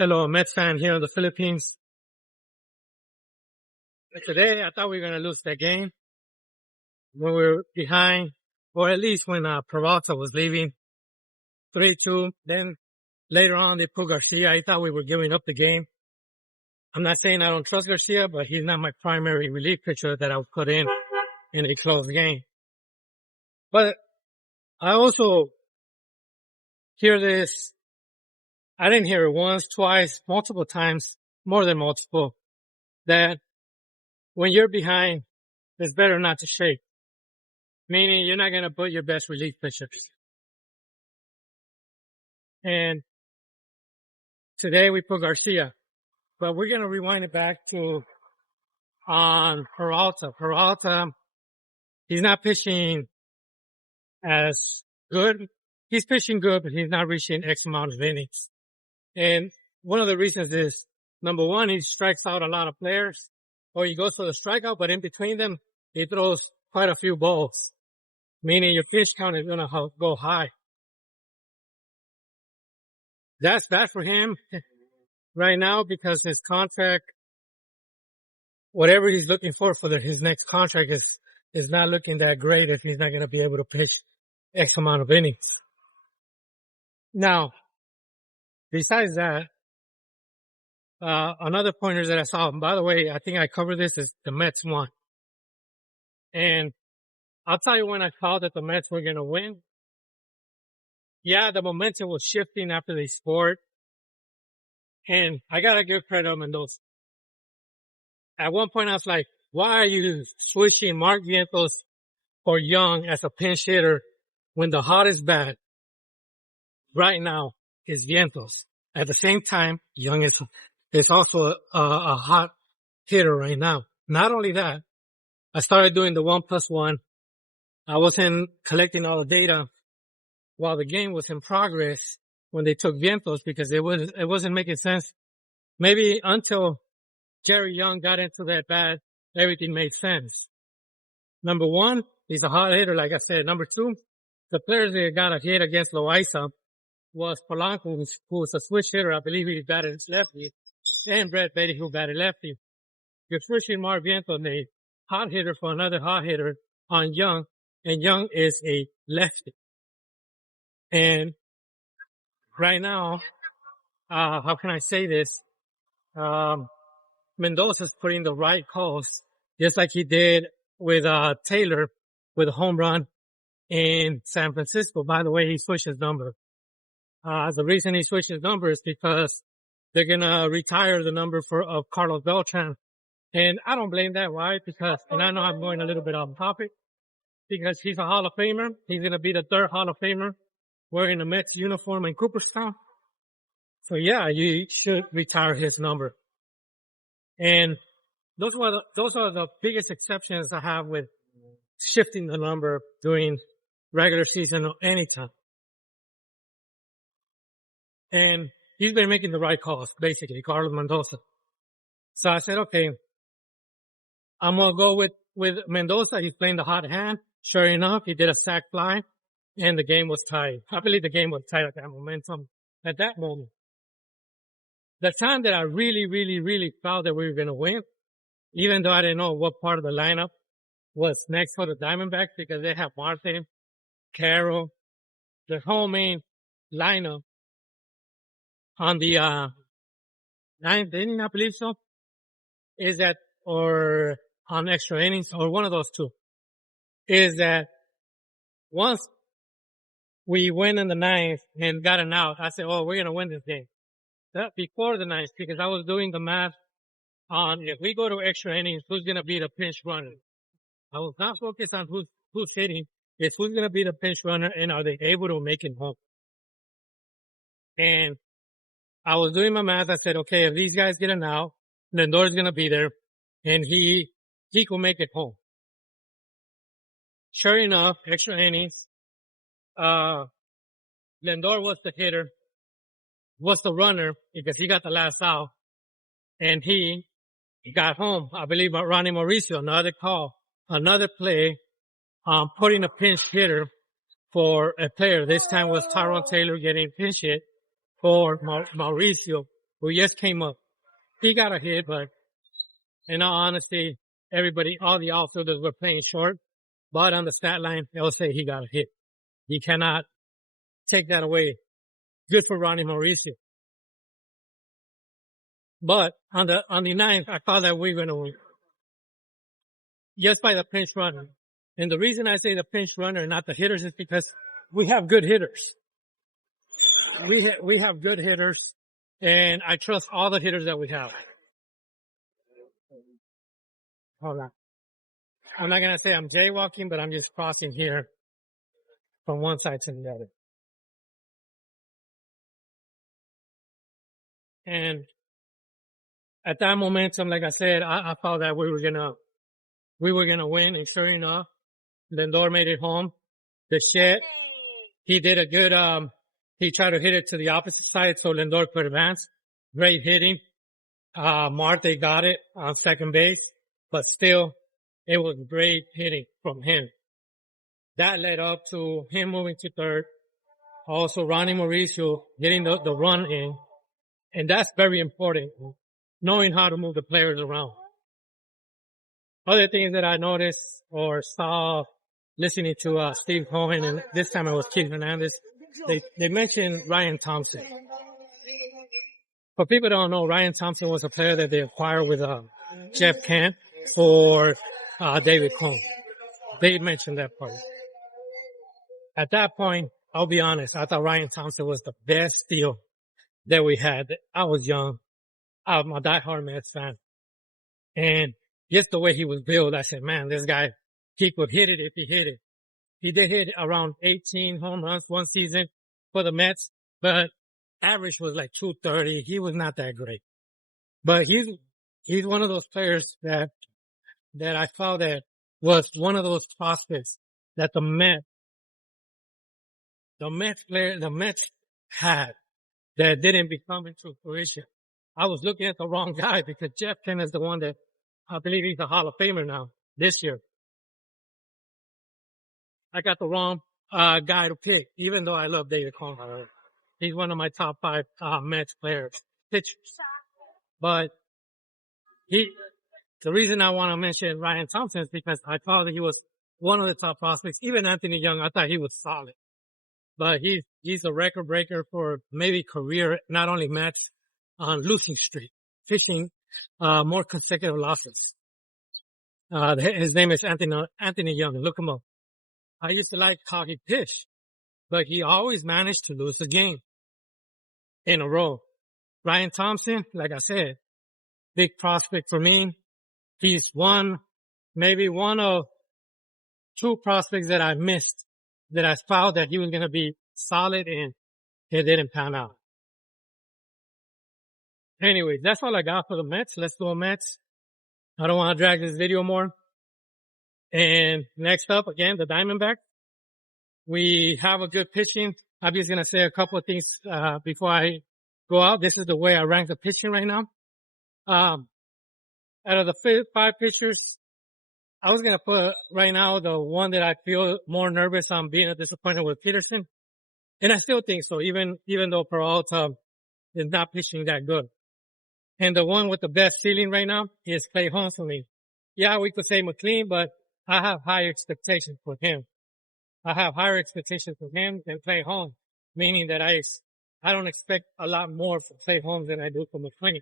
Hello, Mets fan here in the Philippines. Today, I thought we were going to lose that game when we were behind, or at least when Peralta was leaving 3-2. Then later on, they put Garcia. I thought we were giving up the game. I'm not saying I don't trust Garcia, but he's not my primary relief pitcher that I would put in a close game. But I also hear this. I didn't hear it once, twice, multiple times, more than multiple, that when you're behind, it's better not to shake. Meaning you're not going to put your best relief pitchers. And today we put Garcia. But we're going to rewind it back to on Peralta. Peralta, he's not pitching as good. He's pitching good, but he's not reaching X amount of innings. And one of the reasons is, number one, he strikes out a lot of players, or he goes for the strikeout, but in between them, he throws quite a few balls, meaning your pitch count is going to go high. That's bad for him right now because his contract, whatever he's looking for his next contract is not looking that great if he's not going to be able to pitch X amount of innings. Now, besides that, another pointer that I saw, and by the way, I think I covered this, is the Mets won. And I'll tell you when I thought that the Mets were going to win. Yeah, the momentum was shifting after they scored. And I got to give credit to Mendoza. At one point, I was like, why are you switching Mark Vientos for Young as a pinch hitter when the hottest bat right now is Vientos? At the same time, Young is also a hot hitter right now. Not only that, I started doing the 1+1. I wasn't collecting all the data while the game was in progress when they took Vientos because it wasn't making sense. Maybe until Jerry Young got into that bat, everything made sense. Number one, he's a hot hitter, like I said. Number two, the players that got a hit against Loaiza was Polanco, who was a switch hitter. I believe he batted lefty, and Brett Beatty, who batted lefty. You're switching Mark Vientos, a hot hitter, for another hot hitter on Young, and Young is a lefty. And right now, how can I say this? Mendoza's putting the right calls, just like he did with Taylor with a home run in San Francisco. By the way, he switched his number. The reason he switched his number is because they're gonna retire the number of Carlos Beltran. And I don't blame that. Why? Because, and I know I'm going a little bit off topic, because he's a Hall of Famer. He's gonna be the third Hall of Famer wearing a Mets uniform in Cooperstown. So yeah, you should retire his number. And those are the biggest exceptions I have with shifting the number during regular season or any time. And he's been making the right calls, basically, Carlos Mendoza. So I said, okay, I'm going to go with Mendoza. He's playing the hot hand. Sure enough, he did a sac fly and the game was tied. I believe the game was tied at that momentum, at that moment. The time that I really, really, really felt that we were going to win, even though I didn't know what part of the lineup was next for the Diamondbacks, because they have Marte, Carroll, the whole main lineup on the ninth inning, I believe so, is that, or on extra innings, or one of those two, is that once we went in the ninth and got an out, I said, oh, we're going to win this game. That before the ninth, because I was doing the math on if we go to extra innings, who's going to be the pinch runner. I was not focused on who's hitting. It's who's going to be the pinch runner and are they able to make it home. And I was doing my math. I said, okay, if these guys get an out, Lindor's going to be there and he could make it home. Sure enough, extra innings, Lindor was the hitter, was the runner because he got the last out and he got home. I believe Ronnie Mauricio, another call, another play, putting a pinch hitter for a player. This time was Tyrone Taylor getting pinch hit for Mauricio who just came up. He got a hit, but in all honesty, all the outfielders were playing short. But on the stat line, they'll say he got a hit. You cannot take that away. Good for Ronnie Mauricio. But on the ninth, I thought that we were going to win. Just by the pinch runner. And the reason I say the pinch runner, not the hitters, is because we have good hitters. We have good hitters, and I trust all the hitters that we have. Hold on. I'm not going to say I'm jaywalking, but I'm just crossing here from one side to the other. And at that momentum, like I said, I thought that we were gonna win, and sure enough, Lindor made it home. Bichete, he did a good, he tried to hit it to the opposite side so Lindor could advance. Great hitting. Marte got it on second base, but still, it was great hitting from him. That led up to him moving to third. Also, Ronnie Mauricio getting the run in. And that's very important, knowing how to move the players around. Other things that I noticed or saw listening to Steve Cohen, and this time it was Keith Hernandez, they mentioned Ryan Thompson. For people that don't know, Ryan Thompson was a player that they acquired with Jeff Kent for David Cone. They mentioned that part. At that point, I'll be honest, I thought Ryan Thompson was the best deal that we had. I was young. I'm a diehard Mets fan. And just the way he was built, I said, man, this guy, he could hit it if he hit it. He did hit around 18 home runs one season for the Mets, but average was like 230. He was not that great. But he's one of those players that I felt that was one of those prospects that the Mets had that didn't become into fruition. I was looking at the wrong guy because Jeff Kent is the one that I believe he's a Hall of Famer now this year. I got the wrong guy to pick, even though I love David Cone. He's one of my top 5 Mets pitchers. But the reason I want to mention Ryan Thompson is because I thought that he was one of the top prospects. Even Anthony Young, I thought he was solid. But he's a record breaker for maybe career, not only Mets, on losing streak, fishing more consecutive losses. His name is Anthony Young. Look him up. I used to like how he pitched, but he always managed to lose a game in a row. Ryan Thompson, like I said, big prospect for me. He's maybe one of 2 prospects that I missed, that I found that he was going to be solid, and it didn't pan out. Anyway, that's all I got for the Mets. Let's go Mets. I don't want to drag this video more. And next up, again, the Diamondbacks. We have a good pitching. I'm just going to say a couple of things before I go out. This is the way I rank the pitching right now. Out of the 5 pitchers, I was going to put right now the one that I feel more nervous on being disappointed with, Peterson. And I still think so, even though Peralta is not pitching that good. And the one with the best ceiling right now is Clay Holmes for me. Yeah, we could say McLean, but I have higher expectations for him. I have higher expectations for him than Clay Holmes, meaning that I don't expect a lot more from Clay Holmes than I do from McLean.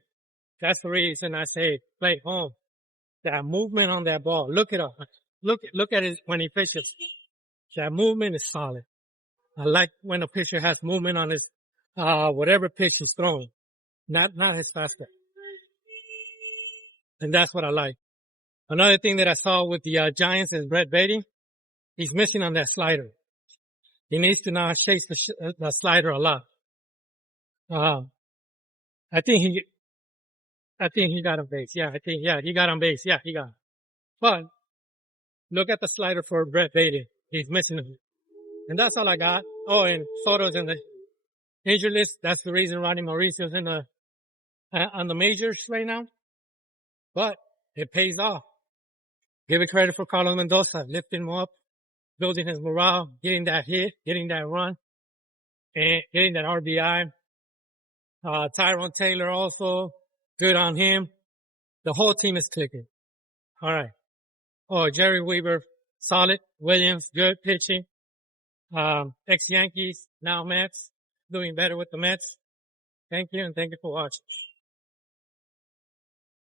That's the reason I say Clay Holmes. That movement on that ball, look it up. Look at it when he pitches. That movement is solid. I like when a pitcher has movement on his, whatever pitch he's throwing. Not his fastball. And that's what I like. Another thing that I saw with the Giants is Brett Beatty. He's missing on that slider. He needs to now chase the slider a lot. I think he got on base. He got on base. Yeah, he got. But look at the slider for Brett Beatty. He's missing it. And that's all I got. Oh, and Soto's in the injury list. That's the reason Ronnie Mauricio's on the majors right now. But it pays off. Give it credit for Carlos Mendoza, lifting him up, building his morale, getting that hit, getting that run, and getting that RBI. Tyrone Taylor also, good on him. The whole team is clicking. All right. Oh, Jerry Weaver, solid. Williams, good pitching. Ex-Yankees, now Mets, doing better with the Mets. Thank you, and thank you for watching.